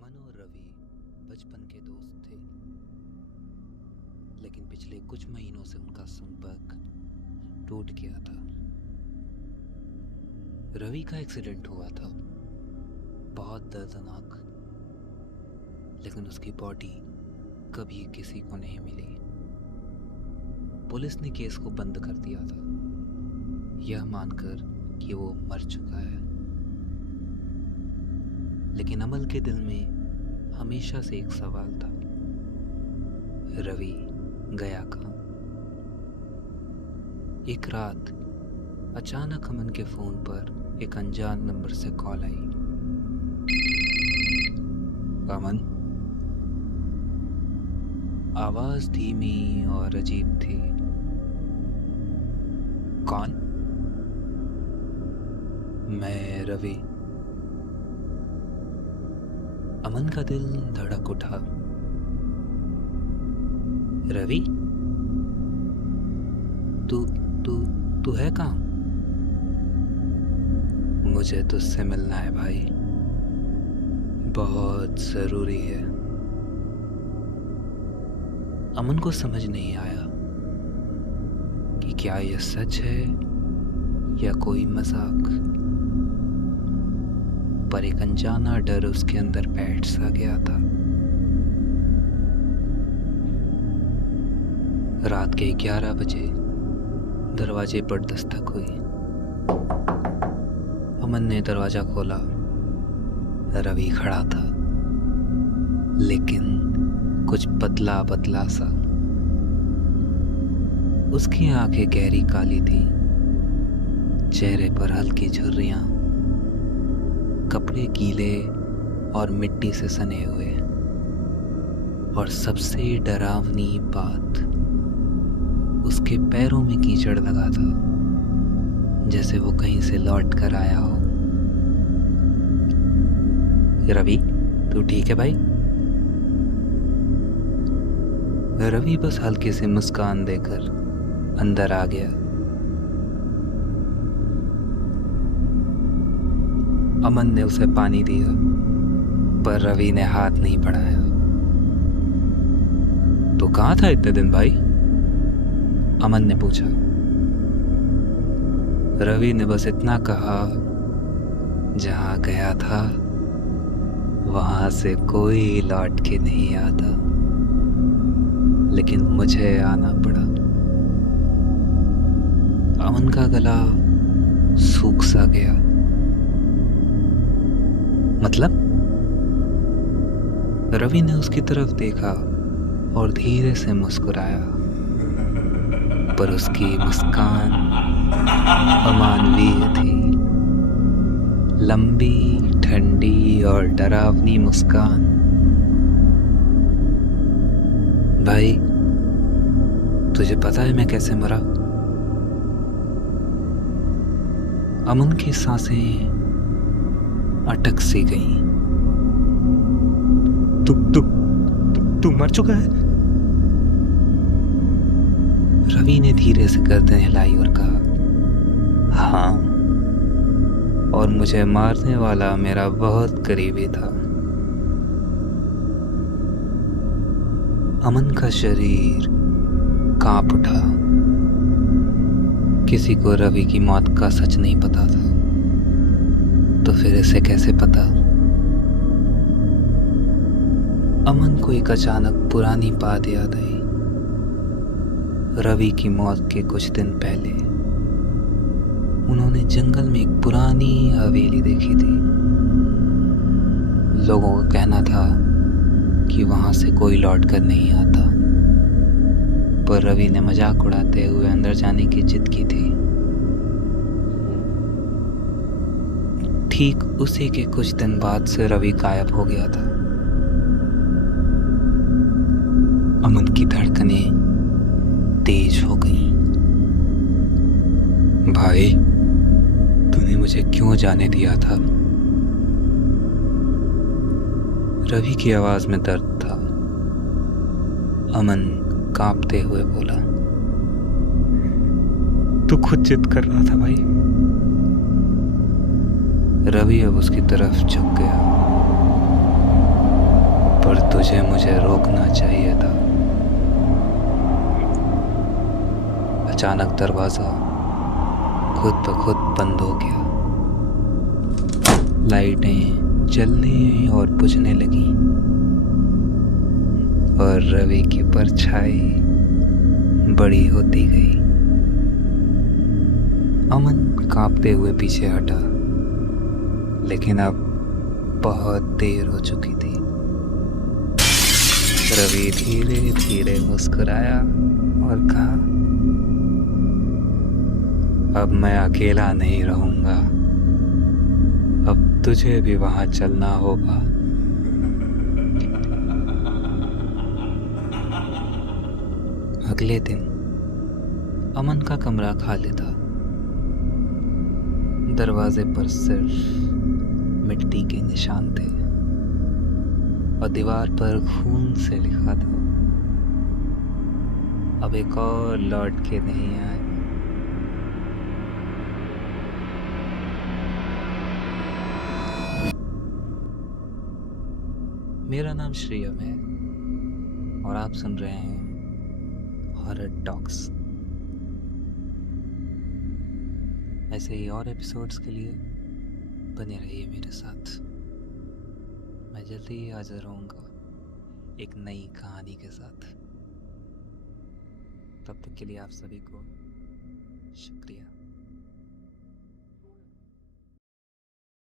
अमन और रवि बचपन के दोस्त थे, लेकिन पिछले कुछ महीनों से उनका संपर्क टूट गया था। रवि का एक्सीडेंट हुआ था, बहुत दर्दनाक, लेकिन उसकी बॉडी कभी किसी को नहीं मिली। पुलिस ने केस को बंद कर दिया था, यह मानकर कि वो मर चुका है। लेकिन अमल के दिल में हमेशा से एक सवाल था, रवि गया कहाँ? एक रात अचानक अमन के फोन पर एक अनजान नंबर से कॉल आई। अमन। आवाज धीमी और अजीब थी। कौन? मैं रवि। अमन का दिल धड़क उठा। रवि, तू तू तू है कहाँ? मुझे तुझसे मिलना है भाई, बहुत जरूरी है। अमन को समझ नहीं आया कि क्या यह सच है या कोई मजाक, पर एक अनजाना डर उसके अंदर बैठ सा गया था। रात के 11 बजे दरवाजे पर दस्तक हुई। अमन ने दरवाजा खोला। रवि खड़ा था, लेकिन कुछ पतला पतला सा। उसकी आंखें गहरी काली थी, चेहरे पर हल्की झुर्रियां, कपड़े गीले और मिट्टी से सने हुए, और सबसे डरावनी बात, उसके पैरों में कीचड़ लगा था, जैसे वो कहीं से लौट कर आया हो। रवि, तू ठीक है भाई? रवि बस हल्के से मुस्कान देकर अंदर आ गया। अमन ने उसे पानी दिया, पर रवि ने हाथ नहीं बढ़ाया। तो कहाँ था इतने दिन भाई? अमन ने पूछा। रवि ने बस इतना कहा, जहां गया था वहां से कोई लौट के नहीं आता, लेकिन मुझे आना पड़ा। अमन का गला सूख सा गया। मतलब? रवि ने उसकी तरफ देखा और धीरे से मुस्कुराया, पर उसकी मुस्कान अमानवीय थी। लंबी, ठंडी और डरावनी मुस्कान। भाई, तुझे पता है मैं कैसे मरा? अमन की सांसें अटक सी गईं। तू मर चुका है? रवि ने धीरे से गर्दन हिलाई और कहा, हाँ, और मुझे मारने वाला मेरा बहुत करीबी था। अमन का शरीर कांप उठा। किसी को रवि की मौत का सच नहीं पता था, तो फिर इसे कैसे पता? अमन को एक अचानक पुरानी बात याद आई। रवि की मौत के कुछ दिन पहले उन्होंने जंगल में एक पुरानी हवेली देखी थी। लोगों का कहना था कि वहां से कोई लौट कर नहीं आता, पर रवि ने मजाक उड़ाते हुए अंदर जाने की जिद की थी। ठीक उसी के कुछ दिन बाद से रवि गायब हो गया था। अमन की धड़कनें तेज हो गई। भाई, तूने मुझे क्यों जाने दिया था? रवि की आवाज में दर्द था। अमन कांपते हुए बोला, तू खुद जिद कर रहा था भाई। रवि अब उसकी तरफ झुक गया। पर तुझे मुझे रोकना चाहिए था। अचानक दरवाजा खुद ब खुद बंद हो गया। लाइटें जलने और बुझने लगी और रवि की परछाई बड़ी होती गई। अमन कांपते हुए पीछे हटा, लेकिन अब बहुत देर हो चुकी थी। रवि धीरे धीरे मुस्कुराया और कहा, अब मैं अकेला नहीं रहूंगा, अब तुझे भी वहां चलना होगा। अगले दिन अमन का कमरा खाली था। दरवाजे पर सिर्फ मिट्टी के निशान थे और दीवार पर खून से लिखा था, अब एक और लौट के नहीं आए। मेरा नाम श्रियम है और आप सुन रहे हैं हॉरर टॉक्स। ऐसे ही और एपिसोड्स के लिए बने रहिए मेरे साथ। मैं जल्दी ही हाजिर होऊंगा एक नई कहानी के साथ। तब तक के लिए आप सभी को शुक्रिया।